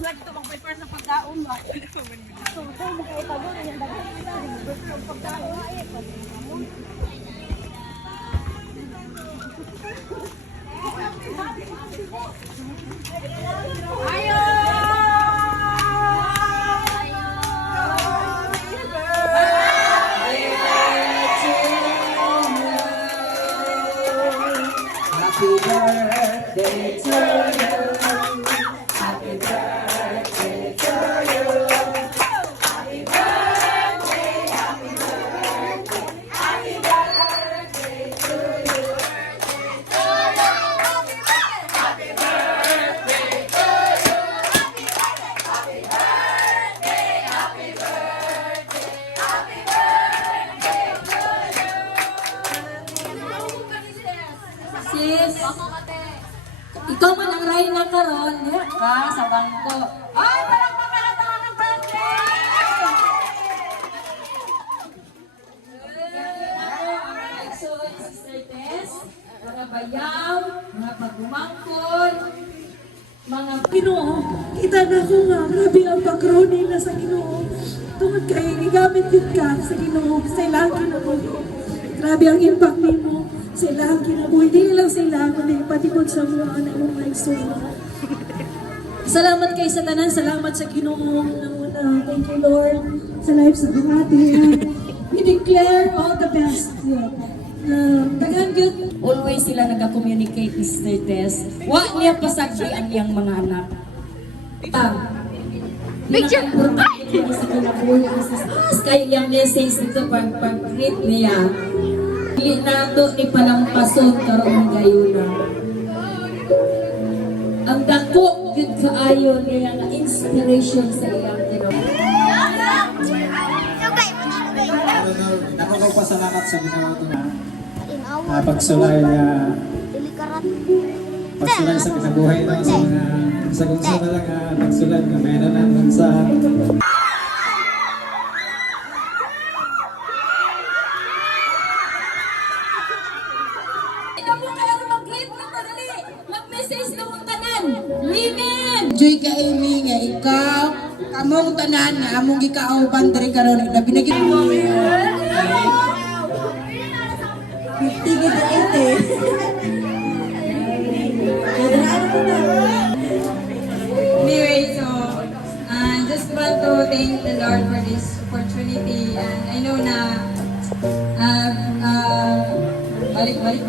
Lagi ito mag-prepare sa pagkaon ba? So, makaitago na yung pagkaon. Happy birthday to you. Happy birthday to you. Happy birthday, happy birthday, happy birthday to you. Happy birthday to you. Happy birthday, happy birthday, happy birthday to you. Sis, ikaw man ang reyna karon, ka sa bangko. Ay, parang makalatawa ng birthday! So, Sister Tess, mga bayaw, mga pagumangkon, mga Ginoo, kita na ko nga, grabe ang pag-groaning na sa Ginoo. Tungod kay gigamit din ka sa Ginoo, sa ilang kinabuhi. Grabe ang impact nimo sa ilang kinabuhi. Di lang sa ilang, kundi pati po sa mga anak mong may suwa. Salamat kay sa tanan, salamat sa Ginoo. Una, thank you Lord sa life sa atin. We declare all the best. Tagaan yun. always sila nagka-communicate ni Sister Tess. Wa niya pasagdi ang iyang mga anak. Picture! Sa kinabuhi ang sisters. Kaya yung message nito pag-greet niya. Hindi nato ni palampason karong gayuna. Ang dako yun kaayo niya nga inspiration sa iyang kinabuhi. Nakakapasalamat sa ginawa ko na pagsulay sa kinabuhay na sa mga sa na lang pagsulay na meron na sa Mag-message na mong tanan. Women! Joy ka Amy nga ikaw, kamong tanan nga among gikauban diri karon na binigyan mo. Tigil na ite. Anyway, so just want to thank the Lord for this opportunity, and I know na balik-balik.